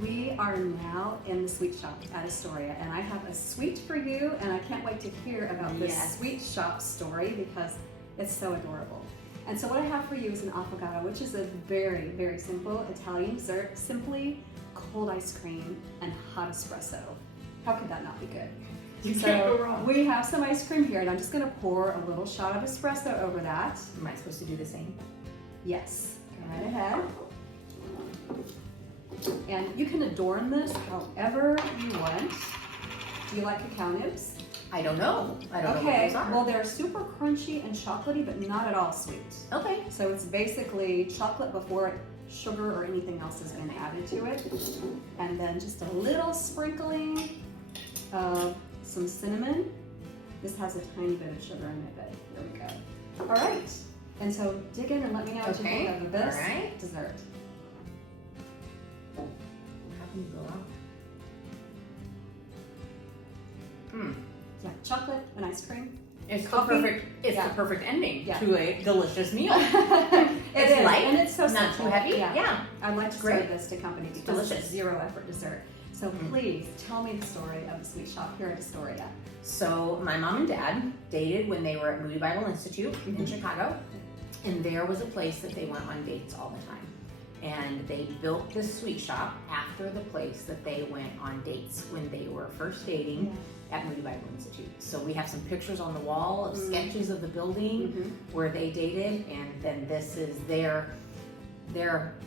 We are now in the sweet shop at Estoria, and I have a sweet for you, and I can't wait to hear about this sweet shop story because it's so adorable. And so what I have for you is an affogato, which is a very, very simple Italian dessert, simply cold ice cream and hot espresso. How could that not be good? You can't go wrong. We have some ice cream here, and I'm just gonna pour a little shot of espresso over that. Am I supposed to do the same? Yes, go right ahead. And you can adorn this however you want. Do you like cacao nibs? I don't know. I don't know what Okay, those are. well they're super crunchy and chocolatey, but not at all sweet. Okay. So it's basically chocolate before sugar or anything else has been added to it. And then just a little sprinkling of some cinnamon. This has a tiny bit of sugar in it, but here we go. All right, and so dig in and let me know what you think of this dessert. How can you go wrong? Yeah, chocolate and ice cream. It's Coffee. the perfect. It's the perfect ending Yeah. to a delicious meal. It's is, light and it's so not simple. too heavy. Yeah. Yeah. I'd like to Great. serve this to company because Delicious. it's a zero effort dessert. So please tell me the story of the sweet shop here at Estoria. So my mom and dad dated when they were at Moody Bible Institute in Chicago, and there was a place that they went on dates all the time. And they built this sweet shop after the place that they went on dates when they were first dating at Moody Bible Institute. So we have some pictures on the wall of sketches of the building where they dated, and then this is their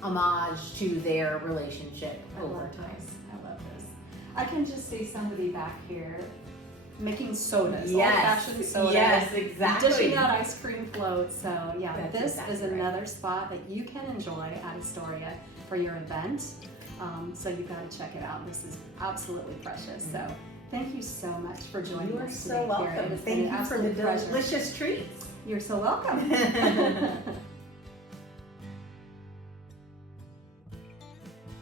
homage to their relationship over time. I love this. I can just see somebody back here making sodas, Yes, old-fashioned sodas. yes, exactly. Dishing out ice cream floats. So yeah, That's this exactly is right. another spot that you can enjoy at Estoria for your event. So you've got to check it out. This is absolutely precious. So thank you so much for joining You are us so today, welcome. Karen. It's been Thank an you for the absolute pleasure. delicious treats. You're so welcome.